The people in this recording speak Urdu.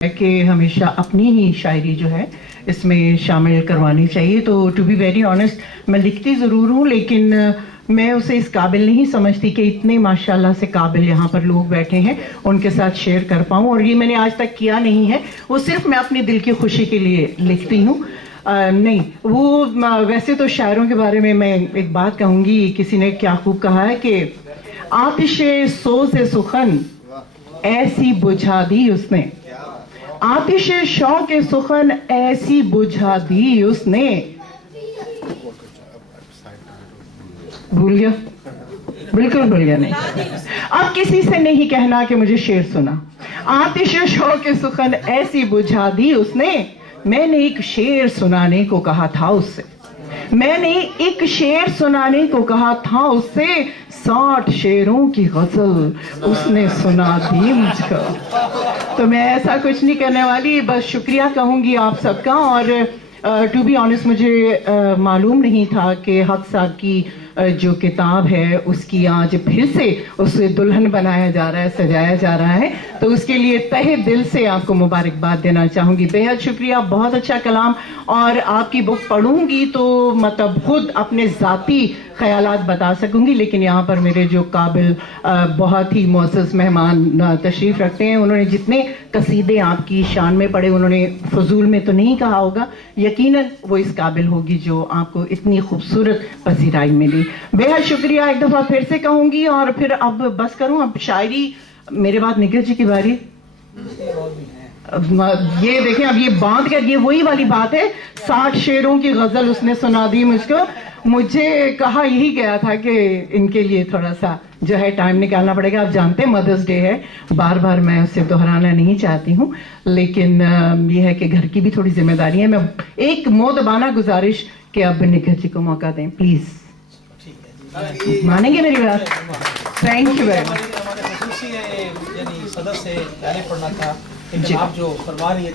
کہ ہمیشہ اپنی ہی شاعری جو ہے اس میں شامل کروانی چاہیے. تو ٹو بی ویری آنیسٹ میں لکھتی ضرور ہوں لیکن میں اسے اس قابل نہیں سمجھتی کہ اتنے ماشاءاللہ سے قابل یہاں پر لوگ بیٹھے ہیں ان کے ساتھ شیئر کر پاؤں, اور یہ میں نے آج تک کیا نہیں ہے. وہ صرف میں اپنی دل کی خوشی کے لیے لکھتی ہوں. نہیں وہ ویسے تو شاعروں کے بارے میں ایک بات کہوں گی. کسی نے کیا خوب کہا ہے کہ آتش سوز سخن ایسی بجھا دی اس نے, آتش شوق سخن ایسی بجھا دی اس نے. بھول گیا, بالکل بھول گیا نہیں. اب کسی سے نہیں کہنا کہ مجھے شعر سنا. آتش شوق سخن ایسی بجھا دی اس نے. میں نے ایک شعر سنانے کو کہا تھا اس سے, میں نے ایک شعر سنانے کو کہا تھا اس سے. 60 شعروں کی غزل اس نے سنا دی مجھ کو. تو میں ایسا کچھ نہیں کرنے والی, بس شکریہ کہوں گی آپ سب کا. اور ٹو بی آنیسٹ مجھے معلوم نہیں تھا کہ حق صاحب کی جو کتاب ہے اس کی آج پھر سے اسے دلہن بنایا جا رہا ہے, سجایا جا رہا ہے. تو اس کے لیے تہہ دل سے آپ کو مبارکباد دینا چاہوں گی. بے حد شکریہ, بہت اچھا کلام. اور آپ کی بک پڑھوں گی تو مطلب خود اپنے ذاتی خیالات بتا سکوں گی, لیکن یہاں پر میرے جو قابل بہت ہی معزز مہمان تشریف رکھتے ہیں, انہوں نے جتنے قصیدے آپ کی شان میں پڑھے انہوں نے فضول میں تو نہیں کہا ہوگا. یقیناً وہ اس قابل ہوگی جو آپ کو اتنی خوبصورت پذیرائی ملی. بے حد شکریہ ایک دفعہ پھر سے کہوں گی. اور پھر اب بس کروں, اب شاعری میرے بعد نگہت جی کی باری. یہ دیکھیں اب یہ باندھ کر, یہ وہی والی بات ہے, 60 شعروں کی غزل اس نے سنا دی مجھ کو. مجھے کہا یہی گیا تھا کہ ان کے لیے تھوڑا سا جو ہے ٹائم نکالنا پڑے گا. آپ جانتے ہیں مدرس ڈے ہے, بار بار میں اسے دہرانا نہیں چاہتی ہوں, لیکن یہ ہے کہ گھر کی بھی تھوڑی ذمہ داری ہے. میں ایک مؤدبانہ گزارش کہ اب نگہت جی کو موقع دیں پلیز. مانیں گے میری بات؟ Thank you very much. صدر سے پڑھنا تھا, جو فرما رہی ہے